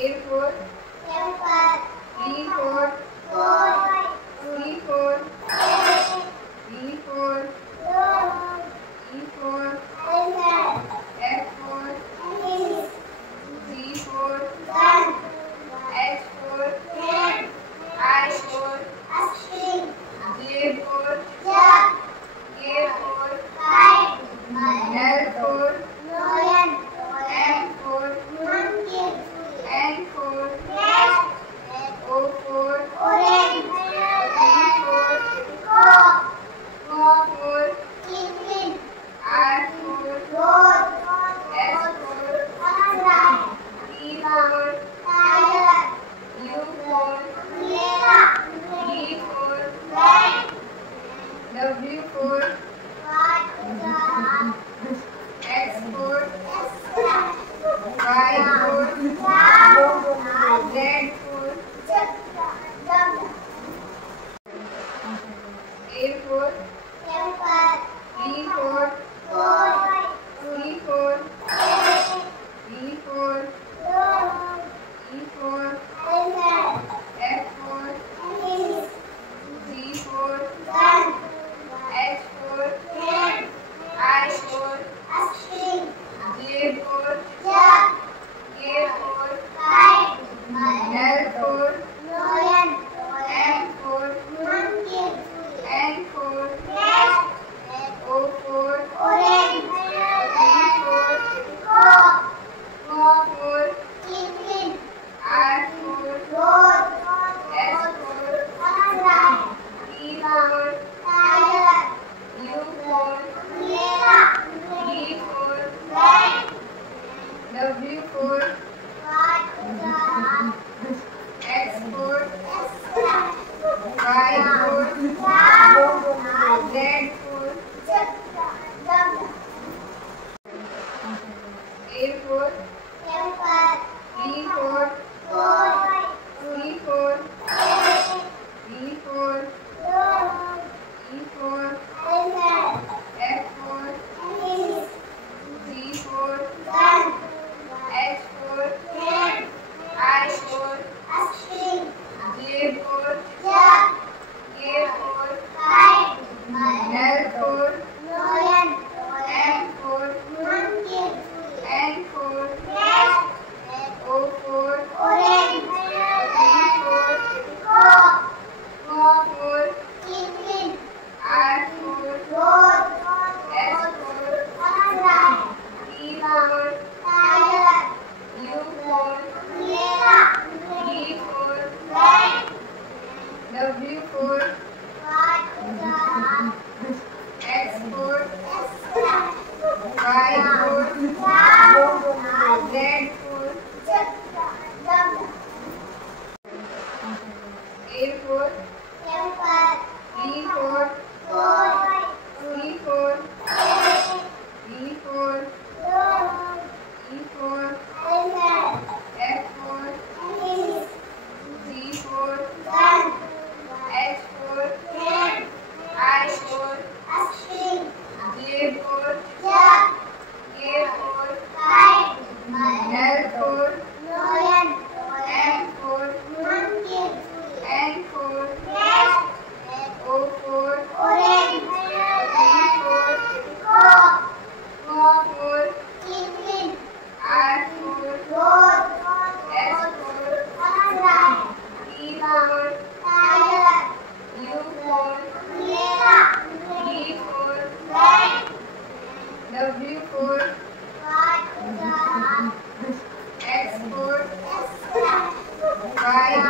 A for apple, B for boy, C for D for dog, E for elephant, F for elephant, G for gun, H for cat, I for string, J for duck, K for kite, L for lion, M for monkey, N for cat, O for orange, P for cock, Q for chicken, R for goat, S for butterfly, T for tiger, U for umbrella, V for rat, W for vodka, X for extra, Y for dog, Z for dog, A for apple, B for boy, C for elephant, D for dog, E for elephant, F for elephant, G for gun, H for cat, I for string, J for duck, K for kite, L for lion, M for monkey, N for cat, O for orange, P for cock, Q for chicken, R for goat, S for butterfly, T for tiger, U for umbrella, V for rat, W for vodka, X for extra, Y for dog, Z for dog, A for apple, B for boy, C for elephant, D for dog, E for elephant, F for elephant, G for gun, H for cat, I for string, J for duck, K for kite, L for lion, M for monkey, N for cat, O for orange, V for cock, Q for chicken, R for goat, S for butterfly, T for tiger, U for umbrella, V for rat, W for vodka, X for extra, Y for dog, Z for dog, A for apple, B for boy, C for elephant, D for dog, E for elephant, F for elephant, G for gun, H for cat, I for string, J for duck, K for kite, L for lion, M for monkey, N for cat, O for orange, V for cock, Q for chicken, R for goat, S for butterfly, T for tiger, U for umbrella, V for rat, W for vodka, X for extra, Y